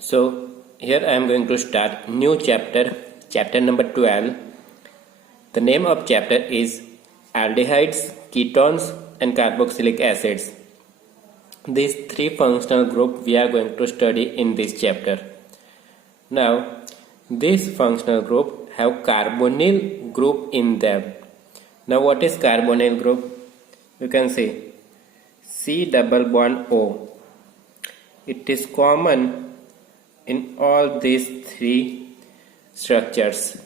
So here I am going to start new chapter number 12. The name of chapter is aldehydes, ketones and carboxylic acids. These three functional groups we are going to study in this chapter. Now this functional group have carbonyl group in them. Now what is carbonyl group? You can see C double bond O. It is common in all these three structures.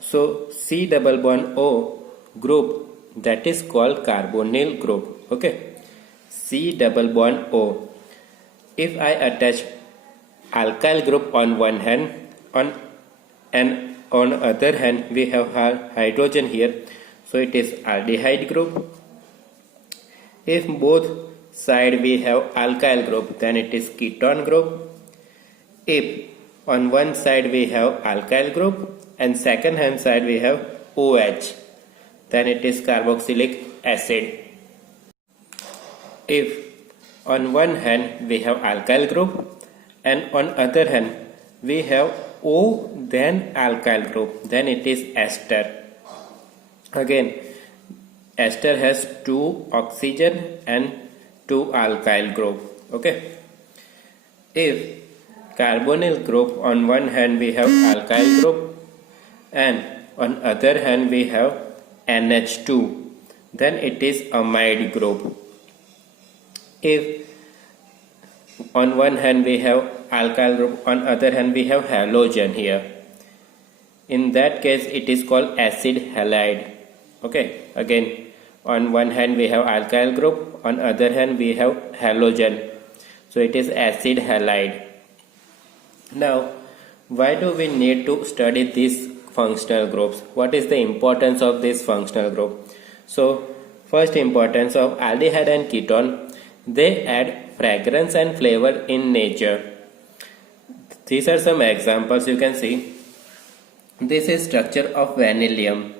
So C double bond O group, that is called carbonyl group. Okay, C double bond O. If I attach alkyl group on one hand, on other hand we have hydrogen here, so it is aldehyde group. If both side we have alkyl group, then it is ketone group. If on one side we have alkyl group and second hand side we have OH, then it is carboxylic acid. If on one hand we have alkyl group and on other hand we have O then alkyl group, then it is ester. Again, ester has 2 oxygen and 2 alkyl group. Okay. If carbonyl group, on one hand we have alkyl group and on other hand we have NH2, then it is amide group. If on one hand we have alkyl group, on other hand we have halogen here, in that case it is called acid halide. Okay, again on one hand we have alkyl group, on other hand we have halogen, so it is acid halide. Now why do we need to study these functional groups? What is the importance of this functional group? So first importance of aldehyde and ketone, they add fragrance and flavor in nature. These are some examples. You can see this is structure of vanillin,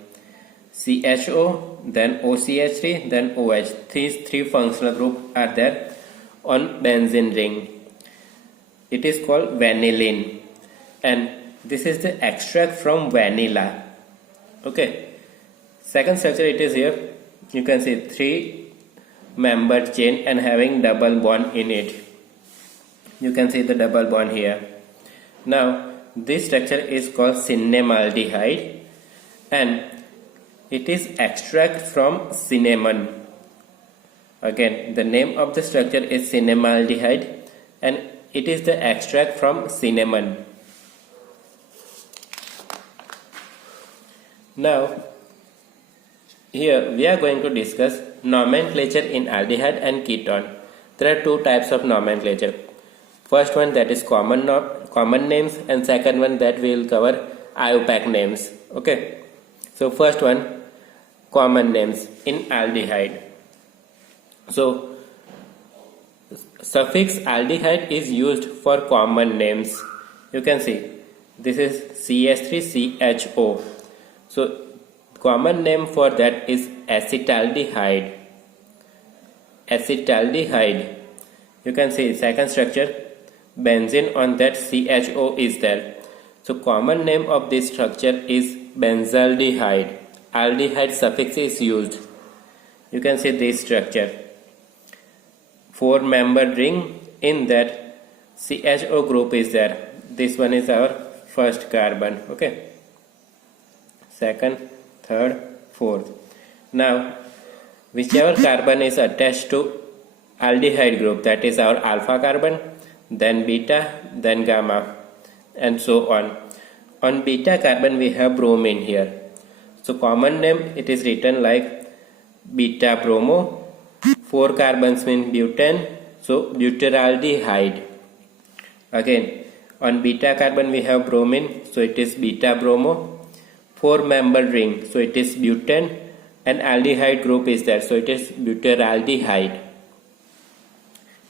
CHO, then OCH3, then OH. These three functional groups are there on benzene ring. It is called vanillin, and this is the extract from vanilla. Okay, second structure it is here. You can see 3-membered chain and having double bond in it. You can see the double bond here. Now this structure is called cinnamaldehyde and it is extract from cinnamon. Again, the name of the structure is cinnamaldehyde and it is the extract from cinnamon. Now here we are going to discuss nomenclature in aldehyde and ketone. There are two types of nomenclature. First one, that is common names, and second one that we will cover IUPAC names. Okay, so first one, common names in aldehyde. So suffix aldehyde is used for common names. You can see this is CH3CHO. So common name for that is acetaldehyde. Acetaldehyde. You can see second structure, benzene, on that CHO is there. So common name of this structure is benzaldehyde. Aldehyde suffix is used. You can see this structure, 4-membered ring, in that CHO group is there. This one is our first carbon. Okay, second, third, fourth. Now whichever carbon is attached to aldehyde group, that is our alpha carbon, then beta, then gamma, and so on. On beta carbon we have bromine here. So common name it is written like beta bromo. 4 carbons mean butane, so butyraldehyde. Again, on beta carbon we have bromine, so it is beta bromo. 4-membered ring, so it is butane, and aldehyde group is there, so it is butyraldehyde.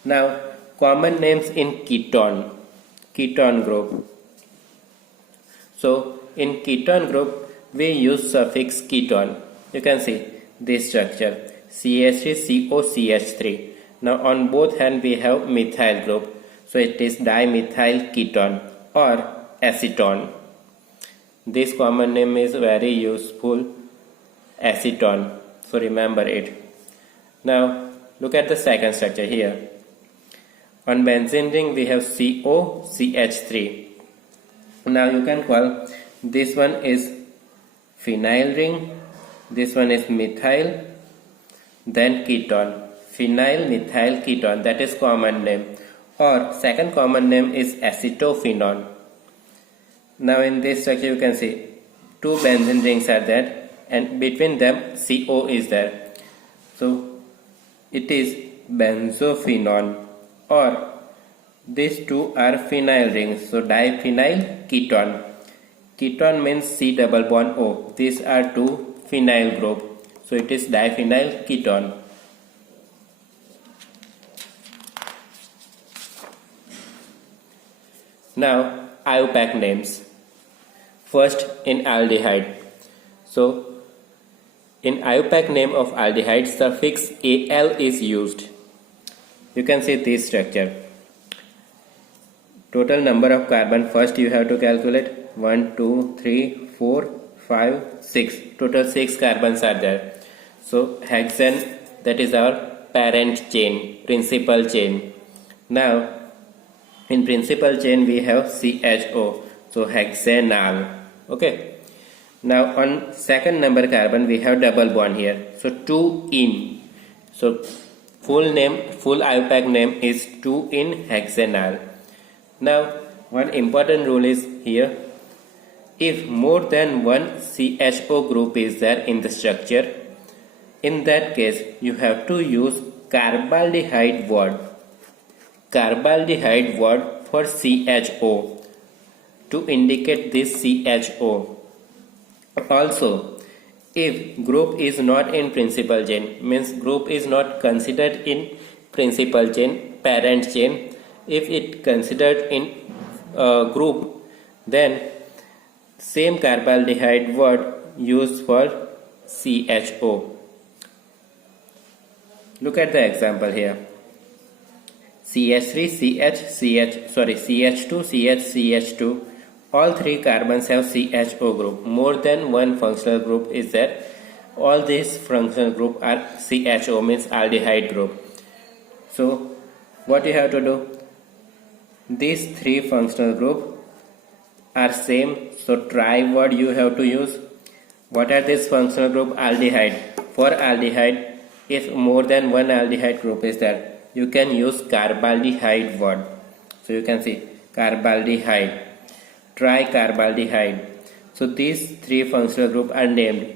Now common names in ketone group. So in ketone group we use suffix ketone. You can see this structure, CH3COCH3. Now on both hand we have methyl group, So it is dimethyl ketone or acetone. This common name is very useful, acetone. So remember it. Now look at the second structure here. On benzene ring we have COCH3. Now you can call this one is phenyl ring, this one is methyl, then ketone. Phenyl methyl ketone, that is common name, or second common name is acetophenone. Now in this structure you can see two benzene rings are there and between them CO is there. So it is benzophenone, or these two are phenyl rings. So diphenyl ketone. Ketone means C double bond O. These are two phenyl group. So it is diphenyl ketone. Now IUPAC names. First in aldehyde. So in IUPAC name of aldehyde, suffix Al is used. You can see this structure. Total number of carbon first you have to calculate. 1, 2, 3, 4, 5, 6. Total 6 carbons are there. So hexane, that is our parent chain, principal chain. Now in principal chain we have CHO. So hexanal. Okay. Now on second number carbon we have double bond here. So 2-in. So full IUPAC name is 2-in hexanal. Now one important rule is here. If more than one CHO group is there in the structure, in that case you have to use carbaldehyde word. Carbaldehyde word for CHO to indicate this CHO. Also, if group is not in principal chain, means group is not considered in principal chain, parent chain. If it considered in group, then same carbaldehyde word used for CHO. Look at the example here. CH3, CH2, CH2. All three carbons have CHO group. More than one functional group is there. All these functional group are CHO, means aldehyde group. So what you have to do? These three functional group are same. So try word you have to use. What are these functional group? Aldehyde. For aldehyde, if more than one aldehyde group is there, you can use carbaldehyde word. So you can see carbaldehyde, tricarbaldehyde. So these three functional group are named.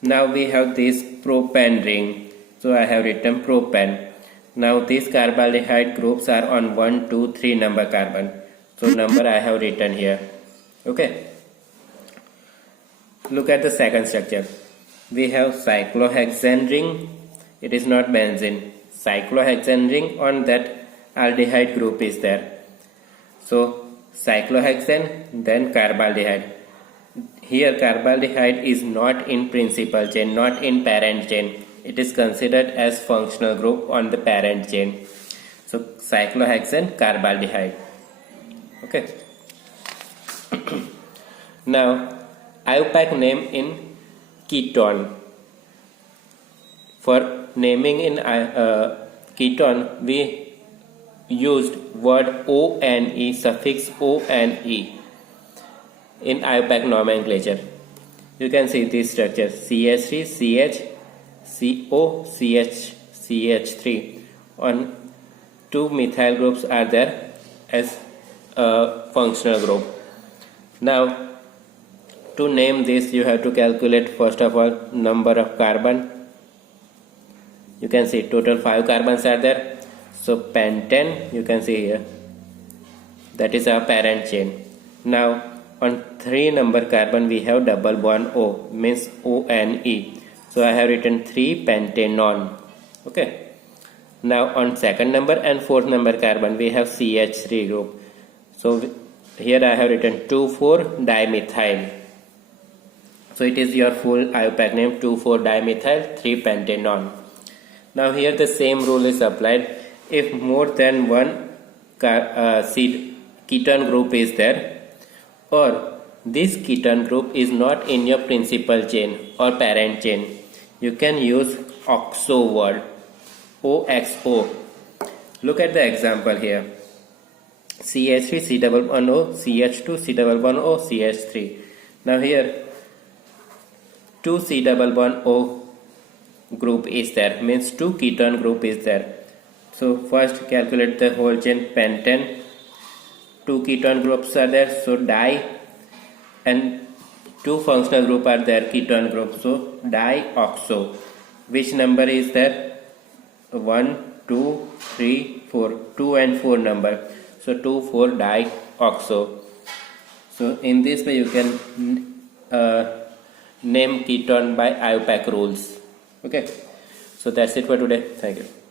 Now we have this propane ring. So I have written propane. Now these carbaldehyde groups are on 1, 2, 3 number carbon. So number I have written here. Okay. Look at the second structure. We have cyclohexane ring. It is not benzene. Cyclohexane ring, on that aldehyde group is there. So cyclohexane, then carbaldehyde. Here carbaldehyde is not in principal chain, not in parent chain. It is considered as functional group on the parent chain. So cyclohexane, carbaldehyde. Okay. Now IUPAC name in ketone. For naming in ketone, we used word ONE, suffix ONE in IUPAC nomenclature. You can see this structure: CH3, CH, CO, CH, CH3. On two methyl groups are there as a functional group. Now to name this, you have to calculate first of all number of carbon. You can see total 5 carbons are there. So pentane, you can see here, that is our parent chain. Now on 3 number carbon we have double bond O, means ONE. So I have written 3 pentanone. Okay. Now on second number and fourth number carbon we have CH3 group. So here I have written 2,4-dimethyl. So it is your full IUPAC name, 2,4-dimethyl 3-pentanone. Now here the same rule is applied. If more than one ketone group is there, or this ketone group is not in your principal chain or parent chain, you can use OXO word, OXO. Look at the example here. CH3 C11O CH2 C11O CH3. Now here 2 C11O group is there, means 2 ketone group is there. So first calculate the whole chain. Pentane, 2 ketone groups are there, so di, and 2 functional group are there, ketone group, so dioxo. Which number is there? 1 2 3 4, 2 and 4 number, so 2 4 dioxo. So in this way you can name ketone by IUPAC rules. Okay, so that's it for today. Thank you.